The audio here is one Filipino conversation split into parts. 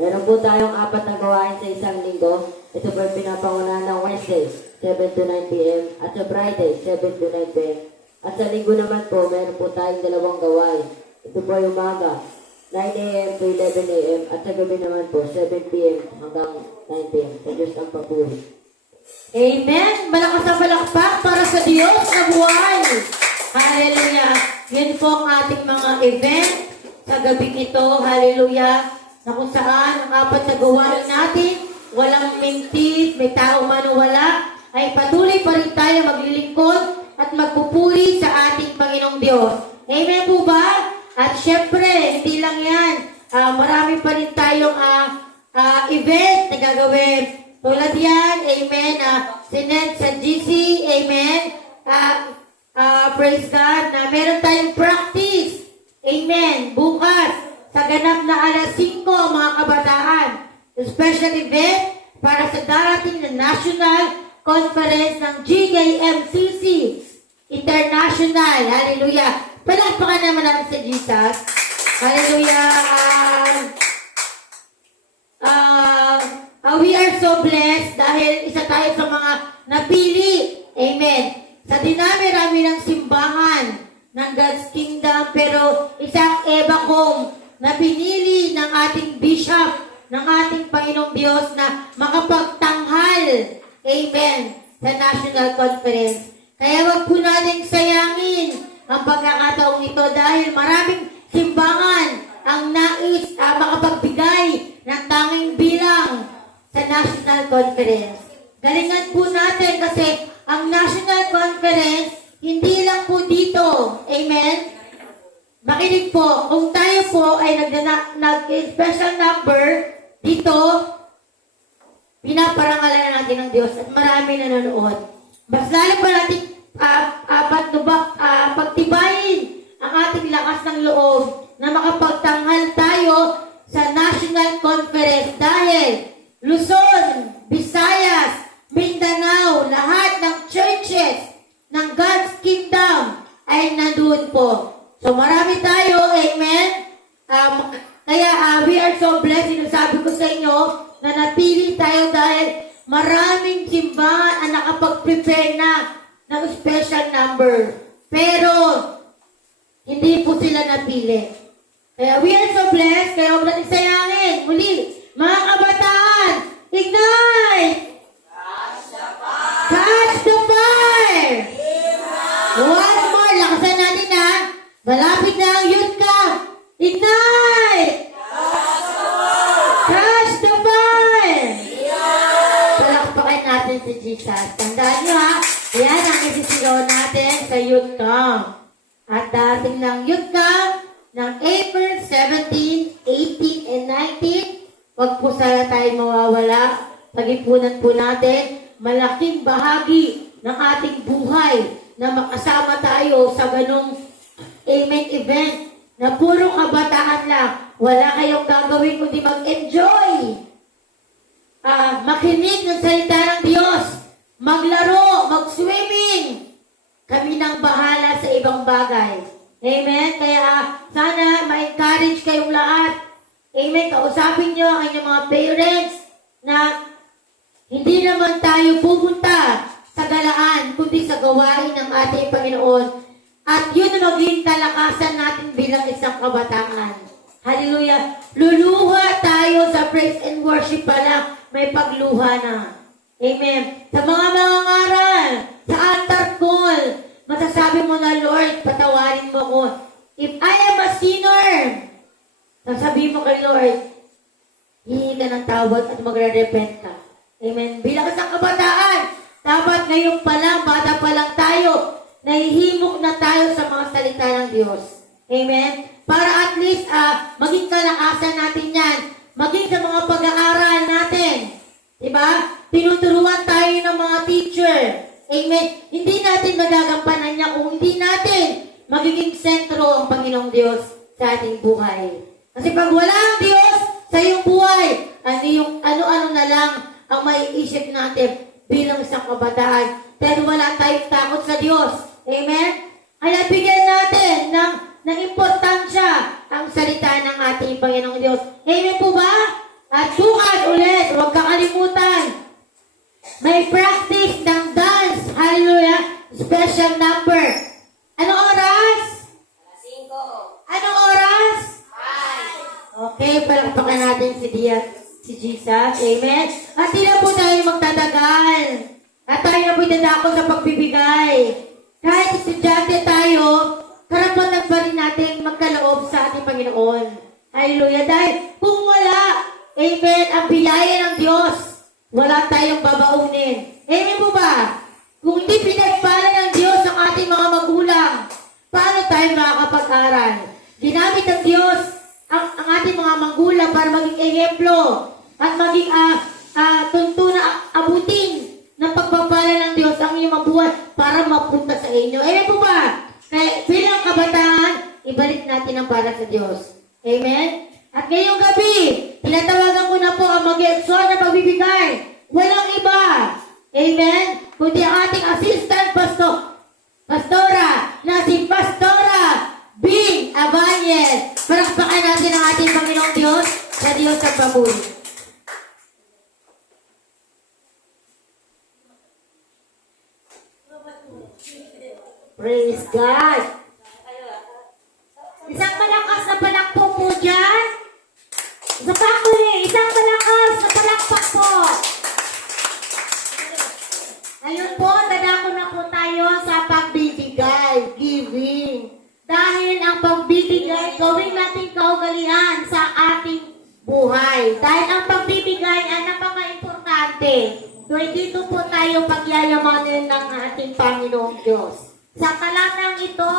Meron po tayong apat na gawain sa isang linggo. Ito po ay pinapangunahan ng Wednesday, 7 to 9 p.m. at sa Friday, 7 to 9 p.m. At sa linggo naman po, meron po tayong dalawang gawain. Ito po ay umaga, 9 a.m. to 11 a.m. at sa gabi naman po, 7 p.m. hanggang 9 p.m. Sa Diyos ang papuri. Amen! Malakas na palakpak para sa Diyos na buhay! Hallelujah! Yan po ang ating mga event sa gabing ito. Hallelujah! Na kung saan ang apat na gawain natin, walang mintis, may tao man o wala, ay patuloy pa rin tayo maglilingkod at magpupuri sa ating Panginoong Diyos. Amen po ba? At syempre, hindi lang yan. Marami pa rin tayong event na gagawin. Tulad yan, amen, sinet sa GC, amen, praise God, na meron tayong practice, amen, bukas, sa ganap na alas 5, mga kabataan, special event para sa darating na National Conference ng GKMCC International. Hallelujah. Palakpakan naman natin sa Jesus. Hallelujah. We are so blessed dahil isa tayo sa mga napili. Amen. Sa dinami-rami ng simbahan ng God's Kingdom, pero isang ebacom na pinili ng ating bishop, ng ating Panginoong Diyos na makapagtanghal, amen, sa National Conference. Kaya wag po natin sayangin ang pagkakataong ito dahil maraming simbahan ang nais makapagbigay ng tanging bilang sa National Conference. Galingan po natin kasi ang National Conference hindi lang po dito, amen. Makinig po, kung tayo po ay nag-special number dito, pinaparangalan natin ng Diyos at marami nanonood. Mas lalo pa natin pagtibayin ang ating lakas ng loob na makapagtanghal tayo sa National Conference dahil Luzon, Visayas, Mindanao, lahat ng churches ng God's Kingdom ay nandun po. So marami tayo, amen? Kaya we are so blessed. Sinasabi ko sa inyo na napili tayo dahil maraming simbahan ang nakapag-prepare na ng special number. Pero hindi po sila napili. Kaya we are so blessed. Kaya huwag natin sayangin. Muli, mga kabataan, ignite! Catch the fire! One more. Lakasan natin ha. Malapit na ang youth camp. Ignite! Catch the fire! Palakpakan natin si Jesus. Tandaan nyo ha. Yan ang isisigaw natin sa youth camp. At dating ng youth camp ng April 17, 18, and 19, wag po sana tayo mawawala. Pag-ipunan po natin malaking bahagi ng ating buhay na makasama tayo sa ganong amen event na puro kabataan lang. Wala kayong gagawin kundi mag-enjoy. Makinig ng salita ng Diyos. Maglaro, mag-swimming. Kami nang bahala sa ibang bagay. Amen? Kaya sana ma-encourage kayong lahat. Amen? Kausapin nyo ang inyong mga parents na hindi naman tayo pupunta sa galaan, kundi sa gawain ng ating Panginoon. At yun ang maging kalakasan natin bilang isang kabataan. Hallelujah. Luluha tayo sa praise and worship pala, may pagluha na. Amen. Sa mga mangangaral, sa altar call, masasabi mo na, Lord, patawarin mo ko. If I am a sinner, sasabihin mo kay Lord, hihingi ka ng tawad at magre-repent ka. Amen. Bilang isang kabataan, dapat ngayon pa lang, bata pa lang tayo, nahihimok na tayo sa mga salita ng Diyos. Amen? Para at least maging kalakasan natin yan. Maging sa mga pag-aaral natin. Diba? Tinuturuan tayo ng mga teacher. Amen? Hindi natin magagampanan niya kung hindi natin magiging sentro ang Panginoong Diyos sa ating buhay. Kasi pag wala ang Diyos sa iyong buhay, ano-ano na lang ang maiisip natin bilang isang kabataan. Dahil wala tayong takot sa Diyos. Amen? Kaya bigyan natin ng importansya ang salita ng ating Panginoong Diyos. Amen po ba? At bukas ulit, huwag kakalimutan. May practice ng dance. Hallelujah. Special number. Anong oras? 5. Anong oras? 5. Okay, palakpakan natin si Jesus. Amen. At di na po tayo magtatagal. At tayo na po dadako sa pagbibigay. Kahit estudyante tayo, karapatan pa rin natin magkaloob sa ating Panginoon. Hallelujah. Dahil kung wala, amen, ang biyaya ng Diyos, wala tayong babaunin. Amen po ba? Kung hindi pinagpala ng Diyos ang ating mga magulang, paano tayo makakapag-aral? Ginamit ng Diyos ang ating mga magulang para maging ehemplo at maging tuntunan, abutin ng pagpapala ng Diyos ang iyong mabuhay para mapunta sa inyo. Amen po ba? Kaya bilang kabataan, ibalik natin ang para sa Diyos. Amen? At ngayong gabi, tinatawagan ko na po ang mag-exhort na pagbibigay. Walang iba. Amen? Kundi ang ating assistant pastora na si Pastora Bing Abanyes. Palakpakan natin ang ating Panginoong Diyos sa Diyos sa papuri. Praise God. Isang malakas na palakpak po dyan. Sa papuri, isang malakas na palakpak po. Ngayon po, dadako na po tayo sa pagbibigay, giving. Dahil ang pagbibigay, gawin natin kaugalian sa ating buhay. Dahil ang pagbibigay ay napaka-importante. Kaya dito po tayo pagyayamanin ng ating Panginoong Diyos. Sa talatang ito,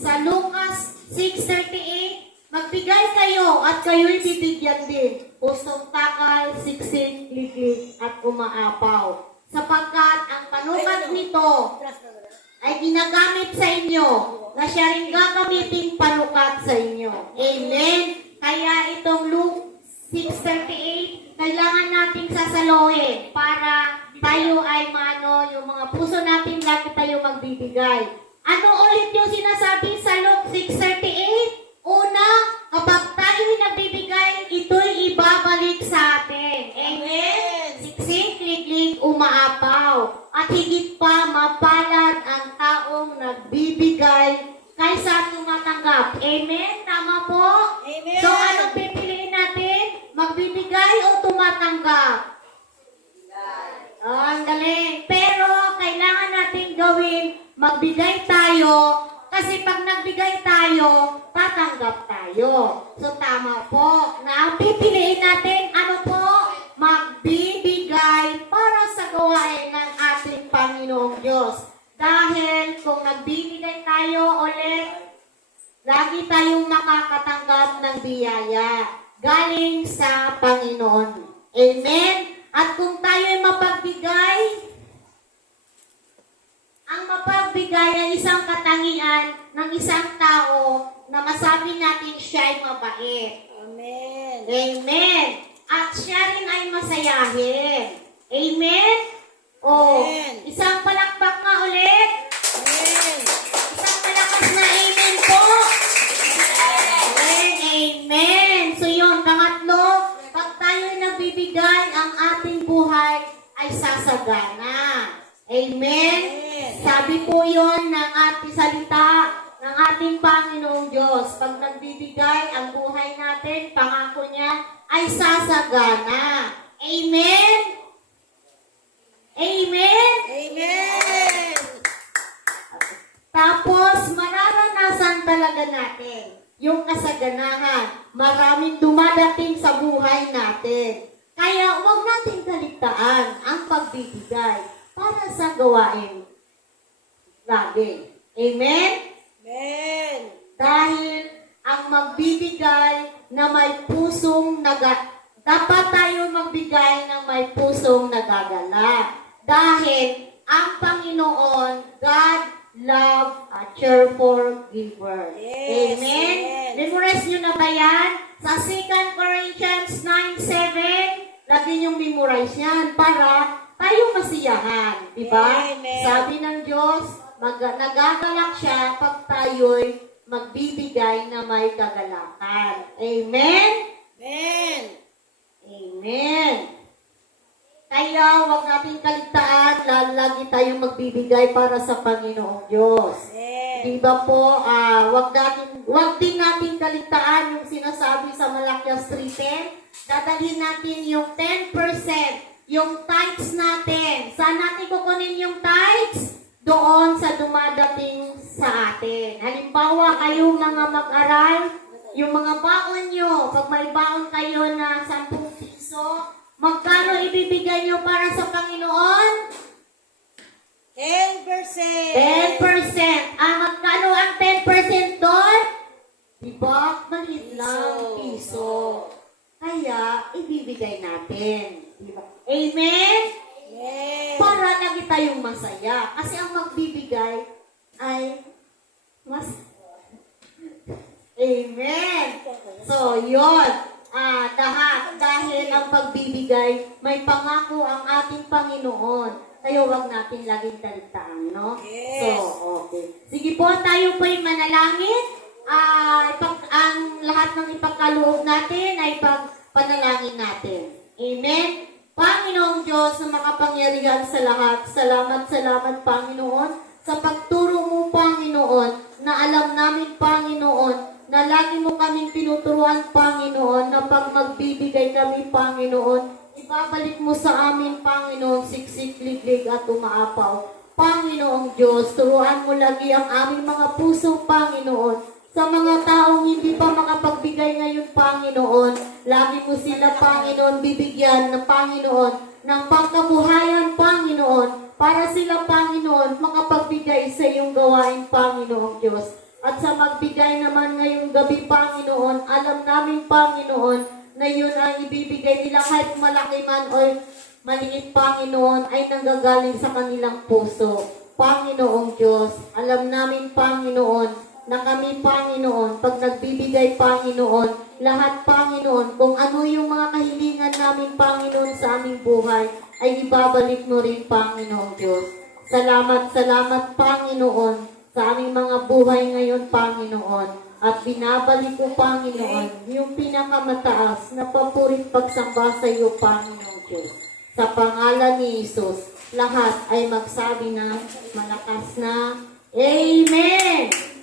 sa Lucas 6:38, magbigay kayo at kayo'y bibigyan din. Pusong takal, siksik, liglig at umaapaw. Sapagkat ang panukat nito ay ginagamit sa inyo na siya rin gagamitin panukat sa inyo. Amen? Kaya itong Luke 6:38, kailangan nating sasalohin para tayo ay yung mga puso natin lagi tayo magbibigay. Ano ulit yung sinasabi sa Luke 6:38? Una, kapag tayo nagbibigay, ito'y ibabalik sa atin. Amen? Siksik, liglig, umaapaw. At higit pa, mapalad ang taong nagbibigay kaysa tumatanggap. Amen? Tama po? Amen. So, anong pipiliin natin? Magbibigay o tumatanggap? Oh, ang galing. Pero, kailangan natin gawin, magbigay tayo, kasi pag nagbigay tayo, tatanggap tayo. So, tama po. Na ang pipiliin natin, ano po? Magbibigay para sa gawain ng ating Panginoong Diyos. Dahil kung nagbibigay tayo ulit, lagi tayong makakatanggap ng biyaya galing sa Panginoon. Amen? At kung tayo ay mapagbigay, ang mapagbigay ay isang katangian ng isang tao na masabi natin siya ay mabait. Amen. Amen. At siya rin ay masayahin. Amen? O, Amen. isang palakpak nga ulit. Amen. Isang malakas na amen po. Amen. Amen. So yun, pangatlo, pag tayo nagbibigay, ang ating buhay ay sasagana. Amen? Sabi po yun ng ating salita ng ating Panginoong Diyos. Pag nagbibigay, ang buhay natin, pangako niya, ay sasagana. Amen? Amen? Amen. Tapos, mararanasan talaga natin yung kasaganahan. Maraming dumadating sa buhay natin. Kaya, huwag natin kaligtaan ang pagbibigay para sa gawain lagi. Amen? Amen. Dahil ang magbibigay na may pusong dapat tayo magbigay ng may pusong nagagala. Dahil ang Panginoon, God love a cheerful giver. Yes, Amen? yes. Memorize nyo na ba yan? Sa 2 Corinthians 9:7, lagi nyong memorize yan para tayo masiyahan. Diba? Amen. Sabi ng Diyos, nagagalak siya pag tayo'y magbibigay na may kagalakan. Amen? Amen. Amen. Kaya huwag natin kaligtaan, lagi tayong magbibigay para sa Panginoong Diyos. Amen. Di ba po, wag din natin kaligtaan yung sinasabi sa Malakias 3:10. Dadalhin natin yung 10%, yung tithes natin. Saan natin kukunin yung tithes? Doon sa dumadating sa atin. Halimbawa, kayong mga mag-aral, yung mga baon nyo, pag may baon kayo na 10 piso, magkano ibibigay nyo para sa Panginoon? 10%. 10%. Magkano ang 10% doon? Diba? Maliit lang. Piso. Kaya, ibibigay natin. Diba? Amen? Amen. Para lagi tayong masaya. Kasi ang magbibigay ay mas... Amen. So, yun. Lahat. Dahil ang pagbibigay, may pangako ang ating Panginoon. Kaya huwag natin laging kaligtaan, no? Yes. So, okay. Sige po, tayo po'y manalangin. Ang lahat ng ipagkaloob natin ay panalangin natin. Amen? Panginoong Diyos na makapangyarihan sa lahat, salamat, Panginoon, sa pagturo mo, Panginoon, na alam namin, Panginoon, na lagi mo kaming tinuturuan, Panginoon, na pag magbibigay kami, Panginoon, ibabalik mo sa amin, Panginoon, siksik, liglig at umaapaw. Panginoong Diyos, turuan mo lagi ang aming mga puso, Panginoon, sa mga taong hindi pa makapagbigay ngayon, Panginoon. Lagi mo sila, Panginoon, bibigyan ng Panginoon ng pangkabuhayan, Panginoon, para sila, Panginoon, makapagbigay sa iyong gawain, Panginoong Diyos. At sa magbigay naman ngayong gabi, Panginoon, alam namin, Panginoon, na yun ang ibibigay nila kahit malaki man o maliit, Panginoon, ay nanggagaling sa kanilang puso. Panginoong Diyos, alam namin, Panginoon, na kami, Panginoon, pag nagbibigay, Panginoon, lahat, Panginoon, kung ano yung mga kahilingan namin, Panginoon, sa aming buhay, ay ibabalik mo rin, Panginoong Diyos. Salamat, Panginoon, sa aming mga buhay ngayon, Panginoon. At binabalik ko, Panginoon, yung pinakamataas na papurit pagsamba sa iyo, Panginoong Diyos. Sa pangalan ni Jesus, lahat ay magsabi na malakas na Amen!